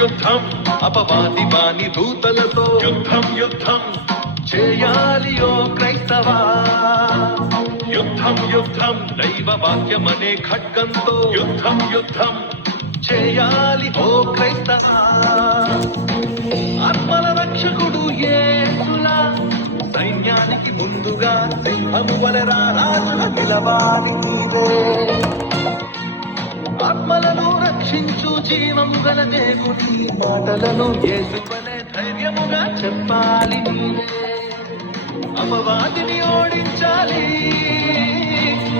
యుద్ధం అపవాది వాని దూతలతో యుద్ధం యుద్ధం చేయాలి ఓ క్రైస్తవా యుద్ధం యుద్ధం దైవ వాక్యమనే ఖడ్గంతో యుద్ధం యుద్ధం చేయాలి ఓ క్రైస్తవా ఆత్మల రక్షకుడు యేసులా సైన్యానికి ముందుగా సింహము వలె రాజుల నిలవాలి నీవే ఆత్మలను రక్షించు జీవము గల దేవుని మాటలను యేసు వలె ధైర్యముగా చెప్పాలి నీవే అపవాదిని ఓడించాలి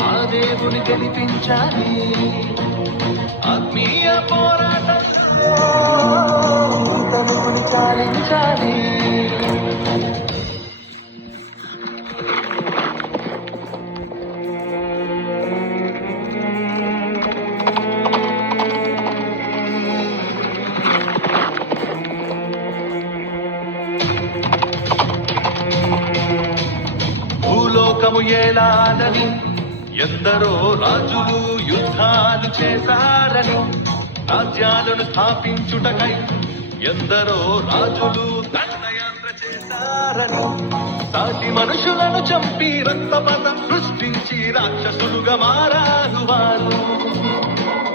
ఆ దేవుని గెలిపించాలి ఆత్మీయ పోరాటంలో తనుకుని చాలించాలి భూలోకము ఏలాలని ఎందరో రాజులు యుద్ధాలు చేశారని రాజ్యాలను స్థాపించుటకై ఎందరో రాజులు దండయాత్ర చేశారని సాటి మనుషులను చంపి రక్తపాతం సృష్టించి రాక్షసులుగా మారారు వారు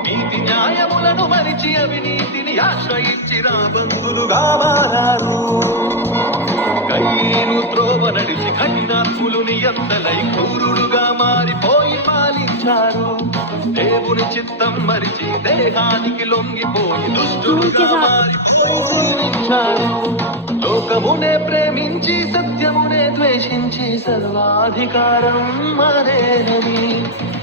నీతి న్యాయములను మరిచి అవినీతిని ఆశ్రయించి రాబందులుగా మారారు కయ్యేను త్రోవ నడిచి కఠినాత్ములుని ఎందలై క్రూరులుగా మారిపోయి పాలించారు దేవుని చిత్తం మరిచి దేహానికి లొంగిపోయి దుష్టులుగా మారిపోయి జీవించారు లోకమునే ప్రేమించి సత్యమునే ద్వేషించి సర్వాధికారం మనదేనని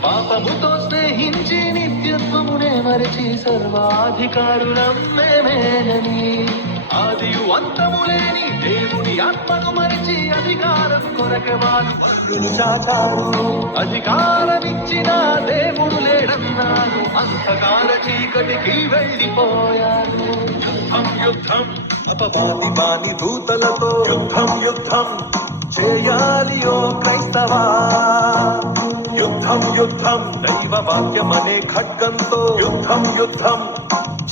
పాపముతో స్నేహించి నిత్యత్వమునే మరిచి సర్వాధికారులం మేమేనని ఆదియు అంతము లేని దేవుని ఆత్మను మరిచి అధికారం కొరకే వాళ్ళు వర్రులు చాచారు అధికారమిచ్చిన దేవుడు లేడన్నారు అంధకార చీకటికి వెళ్ళిపోయారు యుద్ధం యుద్ధం అపవాది వాని దూతలతో యుద్ధం యుద్ధం చేయాలి ఓ క్రైస్తవా యుద్ధం యుద్ధం దైవ వాక్యమనే ఖడ్గంతో యుద్ధం యుద్ధం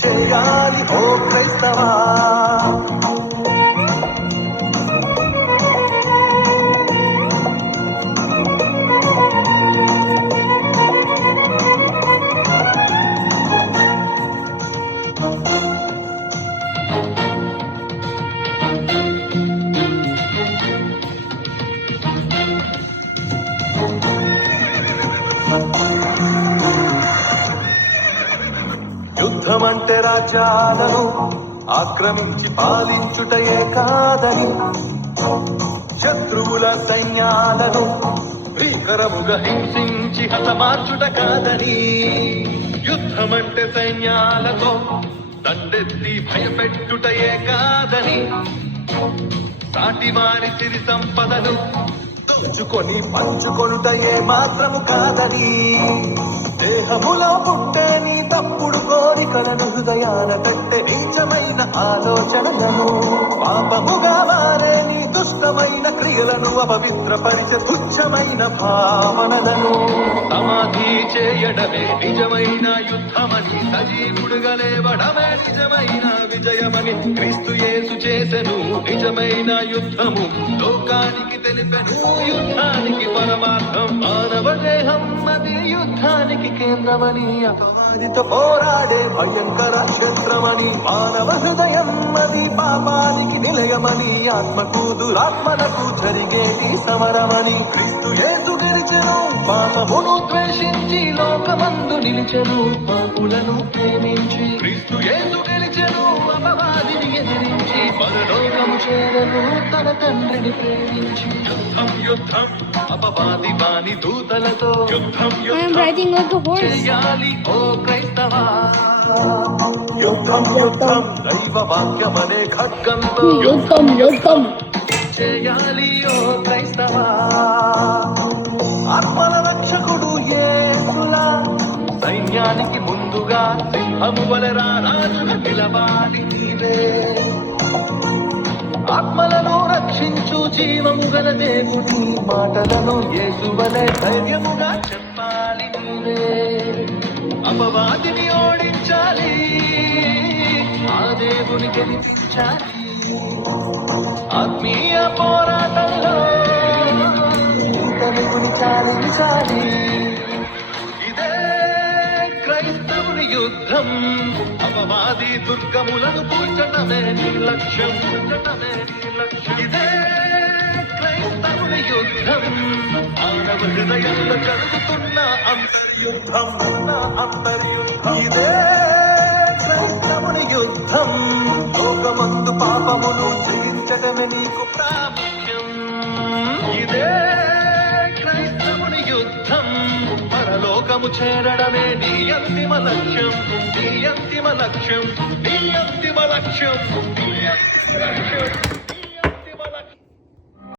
చేయాలి ఓ క్రైస్తవా యుద్ధమంటే రాజ్యాలను ఆక్రమించి పాలించుటయే కాదని శత్రువుల సైన్యాలను భీకరముగా హింసించి హతమార్చుట కాదని యుద్ధమంటే సైన్యాలతో దండెత్తి భయపెట్టుటయే కాదని సాటి వారి సిరి సంపదను దోచుకొని పంచుకొనుటయే మాత్రము కాదని దేహములో పుట్టే నీ తప్పుడు కోరికలను హృదయాన కట్టె నీచమైన ఆలోచనలను పాపముగా మారే నీ దుష్టమైన క్రియలను అపవిత్రపరిచే తుచ్చమైన భావనలను సమాధి చేయడమే నిజమైన యుద్ధమని సజీవుడుగా లేవడమే నిజమైన విజయమని క్రీస్తు యేసు చేసెను నిజమైన యుద్ధము లోకానికి తెలిపెను యుద్ధానికి పరమార్థం మానవ దేహం అది యుద్ధానికి కేంద్రమని అపవాదితో పోరాడే భయంకర క్షేత్రమని మానవ హృదయం అది పాపానికి నిలయమని ఆత్మకు దురాత్మలకు జరిగేటి సమరమని క్రీస్తు యేసు గెలిచెను పాపమును ద్వేషించి లోకమందు నిలిచెను పాపులను ప్రేమించి క్రీస్తు యేసు గెలిచెను అపవాదిని ఎదిరించి పరలోకము చేరను తన తండ్రిని ప్రేమించి యుద్ధం యుద్ధం అపవాది వాని దూతలతో యుద్ధం యుద్ధం చేయాలి ఓ క్రైస్తవా యుద్ధం యుద్ధం దైవ వాక్యమనే ఖడ్గంతో యుద్ధం యుద్ధం చేయాలి ఓ క్రైస్తవా ఆత్మల రక్షకుడు యేసులా సైన్యానికి ముందుగా సింహము వలె రాజుగా నిలవాలి నీవే ఆత్మలను రక్షించు జీవము గల దేవుని మాటలను యేసు వలె ధైర్యముగా చెప్పాలి నీవే అపవాదిని ఓడించాలి ఆ దేవుని గెలిపించాలి. ఆత్మీయ పోరాటంలో తనుకుని చాలించాలి. ఇదే క్రైస్తవుని యుద్ధం. అపవాది దుర్గములను కూర్చడమే నీ లక్ష్యం. ఇదే క్రైస్తవుని యుద్ధం. మానవ హృదయంలో జరుగుతున్న అంతర్యుద్ధం. ఇదే క్రైస్తవుని యుద్ధం. లోకమందు పాపమును జయించడమే నీకు ప్రాముఖ్యం. ఇదే క్రైస్తవుని యుద్ధం. పరలోకము చేరడమే నీ అంతిమ లక్ష్యం. నీ అంతిమ లక్ష్యం. నీ అంతిమ లక్ష్యం. నీ అంతిమ లక్ష్యం.